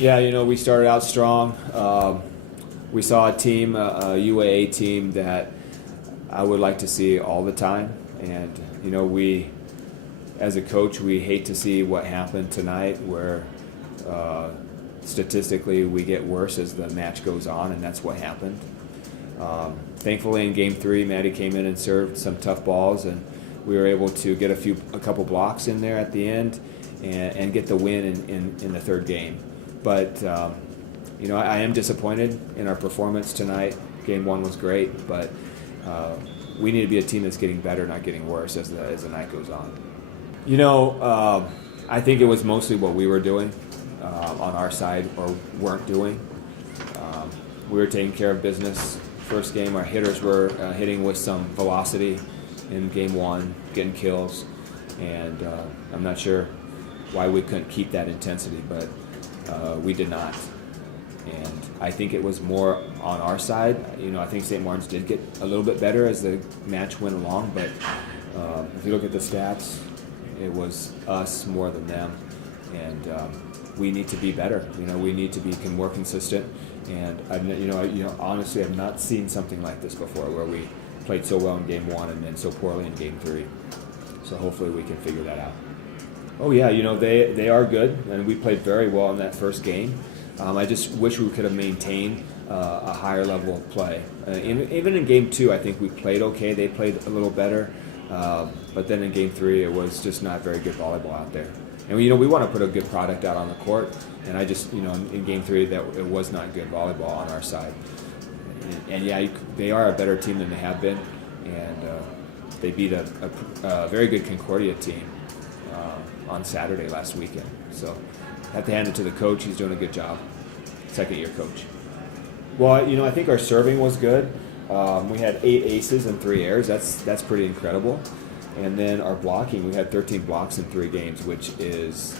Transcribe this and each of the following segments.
Yeah, we started out strong. We saw a team, a UAA team that I would like to see all the time. And, we, as a coach, we hate to see what happened tonight where statistically we get worse as the match goes on, and that's what happened. Thankfully, in Game 3, Maddie came in and served some tough balls, and we were able to get a couple blocks in there at the end and get the win in the third game. But, I am disappointed in our performance tonight. Game 1 was great, but we need to be a team that's getting better, not getting worse as the night goes on. I think it was mostly what we were doing on our side or weren't doing. We were taking care of business. First game, our hitters were hitting with some velocity in Game 1, getting kills, and I'm not sure why we couldn't keep that intensity, but we did not. And I think it was more on our side. I think St. Martin's did get a little bit better as the match went along, but if you look at the stats, it was us more than them, and we need to be better. We need to be more consistent. And honestly, I've not seen something like this before, where we played so well in Game 1 and then so poorly in Game 3. So hopefully we can figure that out. Oh yeah, they are good, and we played very well in that first game. I just wish we could have maintained a higher level of play. Even in Game 2, I think we played okay. They played a little better, but then in Game 3, it was just not very good volleyball out there. And we want to put a good product out on the court, and I just in Game 3 that it was not good volleyball on our side. And yeah, they are a better team than they have been, and they beat a very good Concordia team on Saturday last weekend. So I have to hand it to the coach. He's doing a good job. Second-year coach. Well, I think our serving was good. We had 8 aces and 3 airs. That's pretty incredible. And then our blocking, we had 13 blocks in 3 games, which is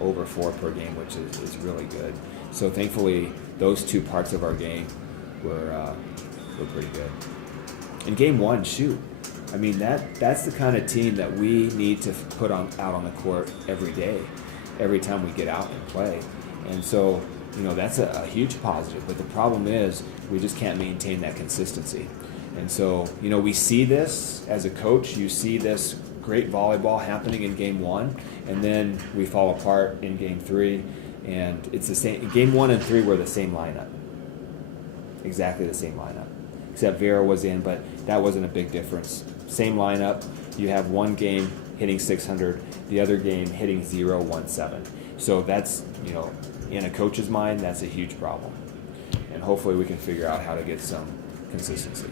over 4 per game, which is really good. So thankfully, those 2 parts of our game were pretty good. In Game 1, shoot. I mean, that's the kind of team that we need to put out on the court every day, every time we get out and play. And so, that's a huge positive. But the problem is we just can't maintain that consistency. And so, we see this as a coach. You see this great volleyball happening in Game 1, and then we fall apart in Game 3. And it's the same. Game 1 and 3 were the same lineup. Exactly the same lineup. Except Vera was in, but that wasn't a big difference. Same lineup. You have one game hitting 600, the other game hitting 0-1-7. So that's, in a coach's mind, that's a huge problem. And hopefully we can figure out how to get some consistency.